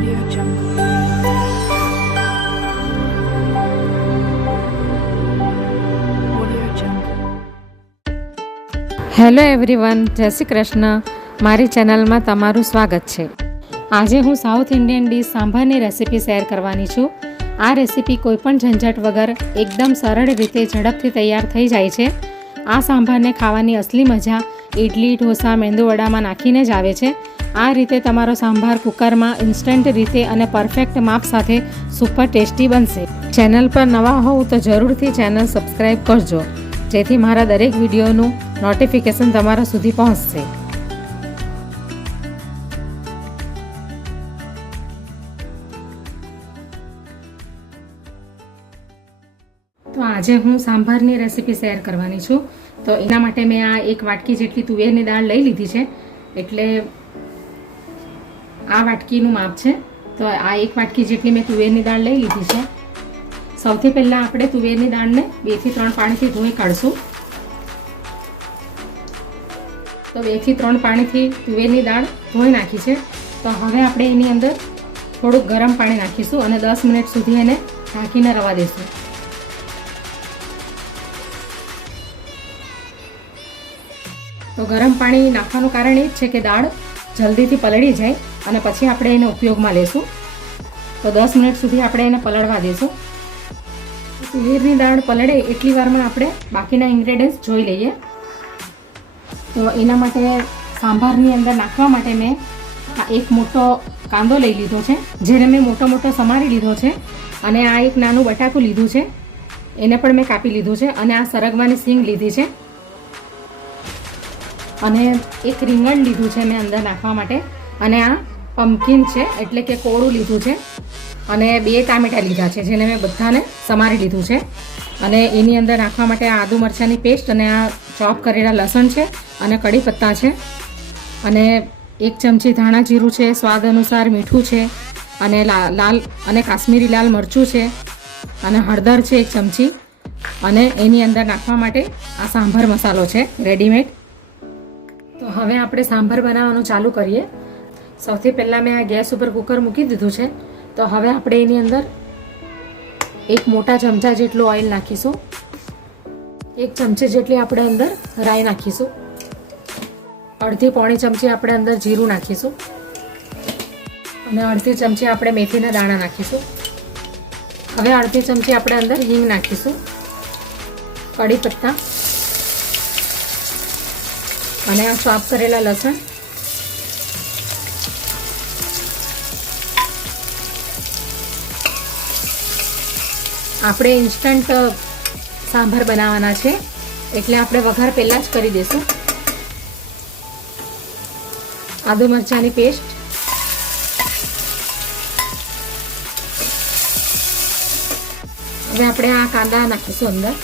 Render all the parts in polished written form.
Audio Jungle. Audio Jungle. Hello everyone, જય શ્રી કૃષ્ણ. મારી ચેનલમાં તમારું સ્વાગત છે. આજે હું સાઉથ ઇન્ડિયન ડીશ સાંભારની રેસીપી શેર કરવાની છું. આ રેસીપી કોઈપણ ઝંઝટ વગર એકદમ સરળ રીતે ઝડપથી તૈયાર થઈ જાય છે. આ સાંભારને ખાવાની અસલી મજા ઇડલી, ઢોસા, મેંદુવડામાં નાખીને જ આવે છે. આ રીતે તમારો સાંભાર કુકરમાં ઇન્સ્ટન્ટ રીતે અને પરફેક્ટ માપ સાથે સુપર ટેસ્ટી બનશે. ચેનલ પર નવા હોવ તો જરૂરથી ચેનલ સબસ્ક્રાઈબ કરજો, જેથી મારા દરેક વિડીયોનું નોટિફિકેશન તમારા સુધી પહોંચશે. તો આજે હું સાંભારની રેસીપી શેર કરવાની છું. તો એના માટે મેં આ એક વાટકી જેટલી તુવેરની દાળ લઈ લીધી છે. એટલે આ વાટકીનું માપ છે. તો આ એક વાટકી જેટલી મેં તુવેરની દાળ લઈ લીધી છે. સૌથી પહેલાં આપણે તુવેરની દાળને 2 થી 3 પાણીથી ધોઈ કાઢશું. તો 2 થી 3 પાણીથી તુવેરની દાળ ધોઈ નાખી છે. તો હવે આપણે એની અંદર થોડુંક ગરમ પાણી નાખીશું અને 10 મિનિટ સુધી એને ઢાંકીને રવા દઈશું. તો ગરમ પાણી નાખવાનું કારણ એ જ છે કે દાળ જલ્દીથી પલળી જાય અને પછી આપણે એને ઉપયોગમાં લેશું. તો 10 મિનિટ સુધી આપણે એને પલળવા દઈશું. તુવેરની દાળ પલળે એટલી વારમાં આપણે બાકીના ઇન્ગ્રેડિયન્ટ્સ જોઈ લઈએ. તો એના માટે સાંભારની અંદર નાખવા માટે મેં આ એક મોટો કાંદો લઈ લીધો છે, જેને મેં મોટો સમારી લીધો છે. અને આ એક નાનું બટાકું લીધું છે, એને પણ મેં કાપી લીધું છે. અને આ સરગવાની સિંગ લીધી છે. અને એક રીંગણ લીધું છે મેં અંદર નાખવા માટે. અને આ પમ્પકિન છે, એટલે કે કોળું લીધું છે. અને 2 ટામેટાં લીધા છે, જેને મેં બધાને સમારી લીધું છે. અને એની અંદર નાખવા માટે આ આદુ મરચાંની પેસ્ટ અને આ ચોપ કરેલા લસણ છે અને કડી પત્તા છે. અને 1 ચમચી ધાણા જીરું છે, સ્વાદ અનુસાર મીઠું છે. અને લાલ અને કાશ્મીરી લાલ મરચું છે. અને હળદર છે 1 ચમચી. અને એની અંદર નાખવા માટે આ સાંભાર મસાલો છે રેડીમેડ. તો હવે આપણે સાંભાર બનાવવાનું ચાલુ કરીએ. સૌથી પહેલાં મેં આ ગેસ ઉપર કુકર મૂકી દીધું છે. તો હવે આપણે એની અંદર 1 મોટા ચમચા જેટલું ઓઇલ નાખીશું. 1 ચમચી જેટલી આપણે અંદર રાઈ નાખીશું. અડધી પોણી ચમચી આપણે અંદર જીરું નાખીશું. અને અડધી ચમચી આપણે મેથીના દાણા નાખીશું. હવે અડધી ચમચી આપણે અંદર હિંગ નાખીશું, કડી પત્તા અને આ ચોપ કરેલા લસણ. આપણે ઇન્સ્ટન્ટ સાંભાર બનાવવાના છે, એટલે આપણે વઘાર પહેલાં જ કરી દઈશું. આદુ મરચાંની પેસ્ટ, હવે આપણે આ કાંદા નાખીશું અંદર.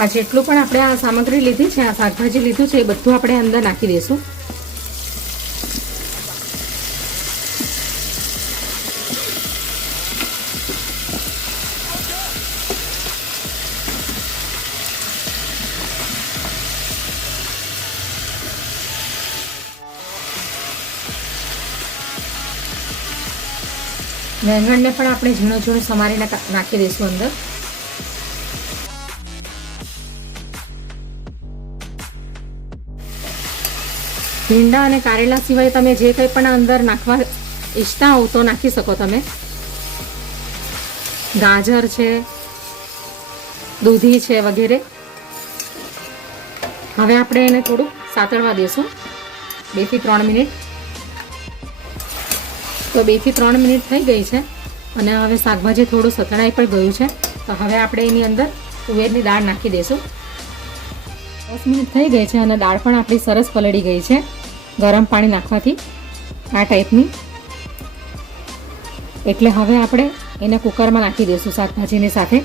આ જેટલું પણ આપણે આ સામગ્રી લીધી છે, આ શાકભાજી લીધું છે, એ બધું આપણે અંદર નાખી દઈશું. વેંગણને પણ આપણે ઝીણું સમારીને નાખી દઈશું અંદર. ભીંડા અને કારેલા સિવાય તમે જે કંઈ પણ અંદર નાખવા ઈચ્છતા હો તો નાખી શકો તમે. ગાજર છે, દૂધી છે વગેરે. હવે આપણે એને થોડું સાતળવા દઈશું 2 થી 3 મિનિટ. તો 2 થી 3 મિનિટ થઈ ગઈ છે અને હવે શાકભાજી થોડું સતળાઈ પણ ગયું છે. તો હવે આપણે એની અંદર તુવેરની દાળ નાખી દઈશું. 10 મિનિટ થઈ ગઈ છે અને દાળ પણ આપણી સરસ પલળી ગઈ છે ગરમ પાણી નાખવાથી, આ ટાઈપની. એટલે હવે આપણે એને કુકરમાં નાખી દઈશું શાકભાજીની સાથે.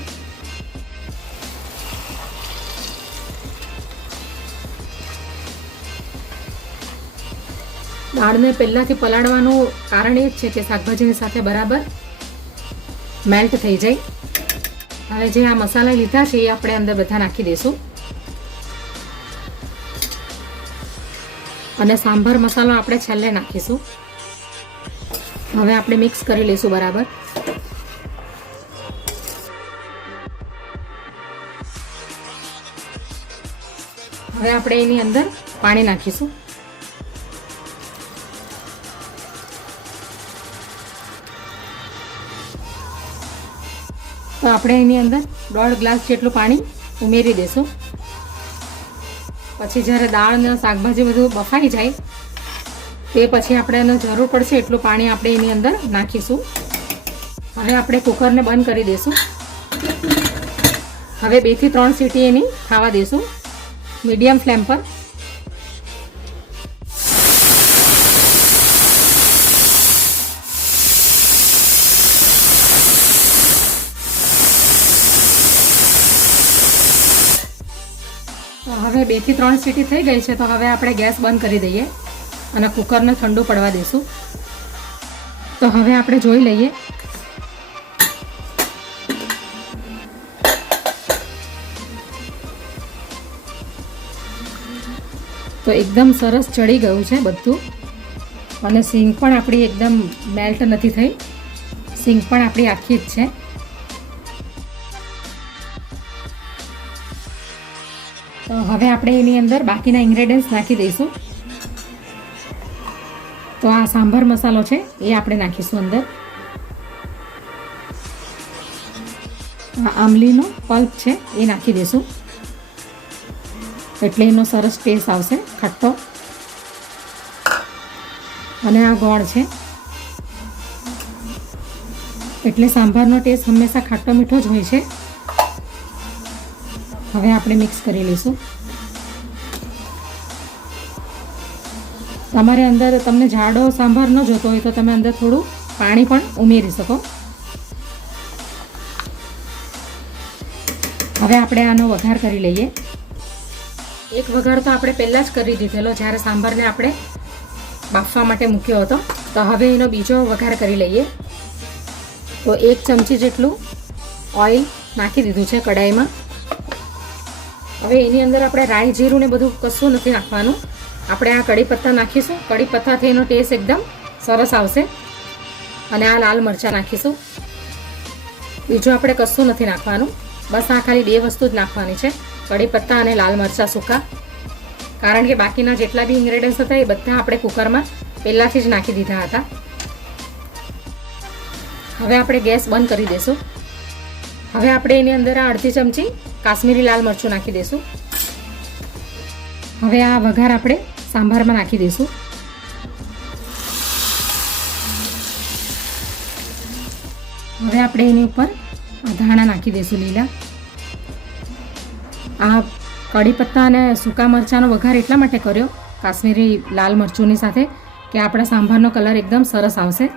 દાળને પહેલાંથી પલાળવાનું કારણ એ જ છે કે શાકભાજીની સાથે બરાબર મેલ્ટ થઈ જાય. હવે જે આ મસાલા લીધા છે એ આપણે અંદર બધા નાખી દઈશું. અને સાંભાર મસાલો આપણે છેલ્લે નાખીશું. હવે આપણે મિક્સ કરી લઈશું બરાબર. હવે આપણે એની અંદર પાણી નાખીશું. તો આપણે એની અંદર 1.5 ગ્લાસ જેટલું પાણી ઉમેરી દઈશું. પછી જ્યારે દાળ અને શાકભાજી બધું બફાઈ જાય તે પછી આપણે એનો જરૂર પડશે એટલું પાણી આપણે એની અંદર નાખીશું. હવે આપણે કુકરને બંધ કરી દઈશું. હવે 2 થી 3 સીટી એની ખાવા દઈશું મીડિયમ ફ્લેમ પર. તો હવે 2 થી 3 સીટી થઈ ગઈ છે. તો હવે આપણે ગેસ બંધ કરી દઈએ અને કુકરને ઠંડુ પડવા દઈશું. તો હવે આપણે જોઈ લઈએ. તો એકદમ સરસ ચડી ગયું છે બધું અને સિંગ પણ આપણી એકદમ મેલ્ટ નથી થઈ. સિંગ પણ આપણી આખી જ છે. તો હવે આપણે એની અંદર બાકીના ઇન્ગ્રેડિયન્ટ્સ નાખી દઈશું. તો આ સાંભાર મસાલો છે એ આપણે નાખીશું અંદર. આ આમલીનો પલ્પ છે એ નાખી દઈશું એટલે એનો સરસ ટેસ્ટ આવશે ખટ્ટો. અને આ ગોળ છે એટલે સાંભારનો ટેસ્ટ હંમેશા ખાટો મીઠો જ હોય છે. હવે આપણે મિક્સ કરી લઈશું. તમારે અંદર તમને જાડો સાંભાર ન જોતો હોય તો તમે અંદર થોડું પાણી પણ ઉમેરી શકો. હવે આપણે આનો વઘાર કરી લઈએ. એક વઘાર તો આપણે પહેલાં જ કરી દીધેલો જ્યારે સાંભારને આપણે બાફવા માટે મૂક્યો હતો. તો હવે એનો બીજો વઘાર કરી લઈએ. તો 1 ચમચી જેટલું ઓઇલ નાખી દીધું છે કડાઈમાં. હવે એની અંદર આપણે રાઈ જીરું ને બધું કશું નથી નાખવાનું. આપણે આ કઢી પત્તા નાખીશું. કઢી પત્તાથી એનો ટેસ્ટ એકદમ સરસ આવશે. અને આ લાલ મરચાં નાખીશું. બીજું આપણે કશું નથી નાખવાનું. બસ આ ખાલી 2 વસ્તુ જ નાખવાની છે, કઢી પત્તા અને લાલ મરચાં સૂકા. કારણ કે બાકીના જેટલા બી ઇન્ગ્રેડિયન્ટ્સ હતા એ બધા આપણે કુકરમાં પહેલાંથી જ નાખી દીધા હતા. હવે આપણે ગેસ બંધ કરી દઈશું. હવે આપણે એની અંદર આ 1/2 ચમચી કાશ્મીરી લાલ મરચું નાખી દઈશું. હવે આ વઘાર આપણે સાંભારમાં નાખી દઈશું. હવે આપણે એની ઉપર ધાણા નાખી દઈશું લીલા. આ કઢી પત્તા અને સૂકા મરચાંનો વઘાર એટલા માટે કર્યો કાશ્મીરી લાલ મરચુંની સાથે કે આપણા સાંભારનો કલર એકદમ સરસ આવશે.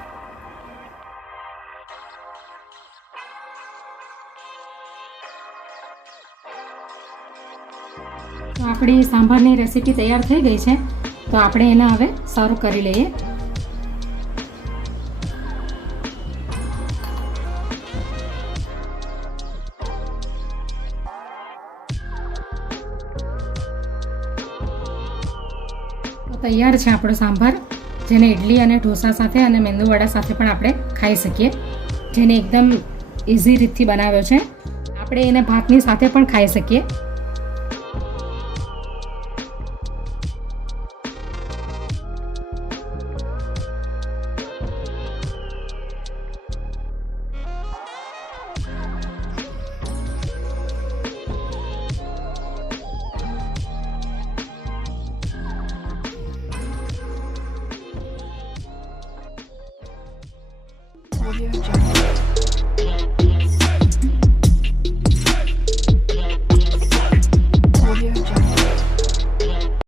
તો આપણી સાંભારની રેસીપી તૈયાર થઈ ગઈ છે. તો આપણે એને હવે સર્વ કરી લઈએ. તૈયાર છે આપણો સાંભાર, જેને ઇડલી અને ઢોસા સાથે અને મેંદુવડા સાથે પણ આપણે ખાઈ શકીએ. જેને એકદમ ઇઝી રીતથી બનાવ્યો છે. આપણે એને ભાતની સાથે પણ ખાઈ શકીએ. Audio Jungle.